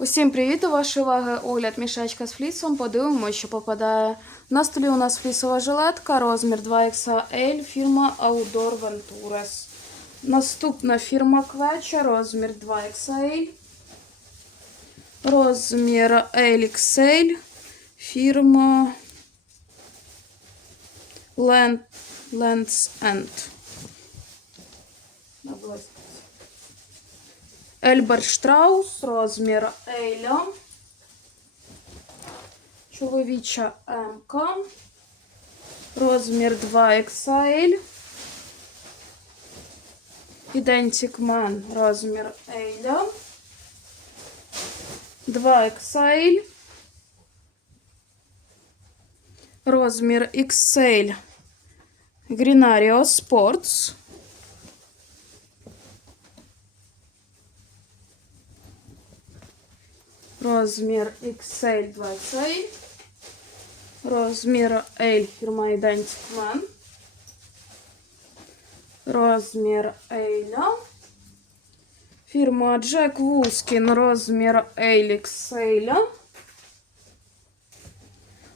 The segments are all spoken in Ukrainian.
Усім привіт! До вашої уваги огляд мішечка з флісом. Подивимося, що попадає. На столі у нас флісова жилетка, розмір 2XL, фірма Outdoor Ventures. Наступна фірма Квеча, розмір 2XL. Розмір LXL, фірма Lands End. Наблизько. Ельбер Штраус, розмір Ейля. Чоловіча МК. Розмір 2XL. Identic Man, розмір Ейля. 2XL. Розмір XL. Grinario Sports. Розмір XL 20. Розмір L фірма Identic Man. Розмір L. Фірма Jack Wolfskin. Розмір LXL.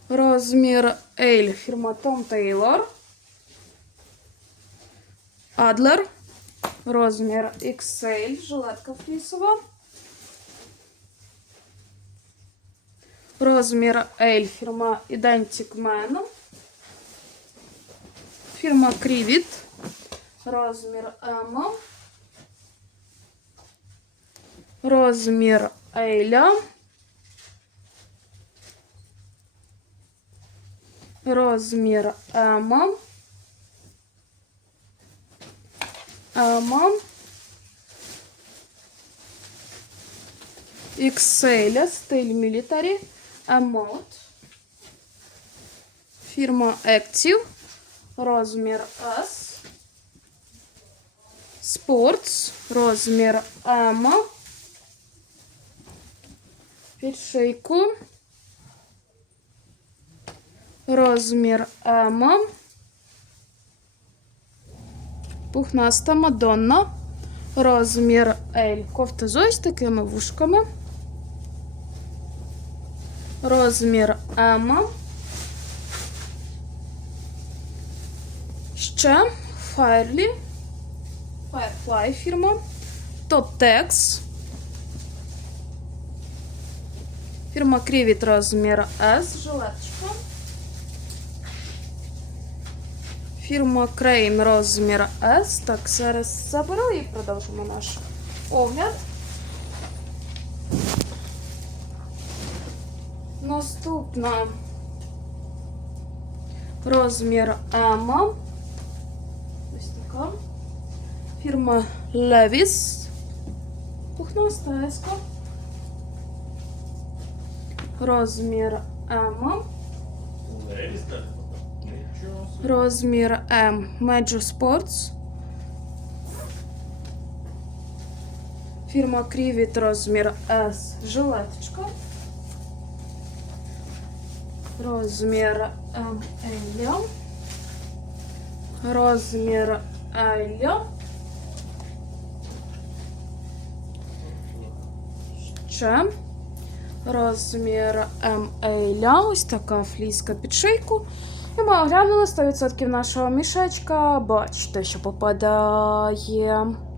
Розмір L фірма Tom Taylor. Adler. Розмір XL. Жилетка флісова. Розмір L фірма Identic Man. Фірма Крівіт. Розмір M. Розмір L. Розмір M. M. XL, стиль мілітарі. Amount. Фірма Active. Розмір S. Sports. Розмір M. Під шийку. Розмір M. Пухнаста Мадонна. Розмір L. Кофта з ось такими вушками. Розмір М. Ще Файрлі. Firefly фірма. Тотекс. Фірма Крівіт розмір S. Жилеточка. Фірма Крейн розмір S. Так, зараз заберу і продовжимо наш огляд. Наступна розмір М. Ось така. Фірма Levis. Пухнаста еска. Розмір М. Розмір М. Major Sports. Фірма Крівіт розмір S. Жилеточка. Розмір М. L. Розмір L. Ще. Розмір ML. Ось така фліска під шийку. І ми оглянули 100% нашого мішечка. Бачите, що попадає.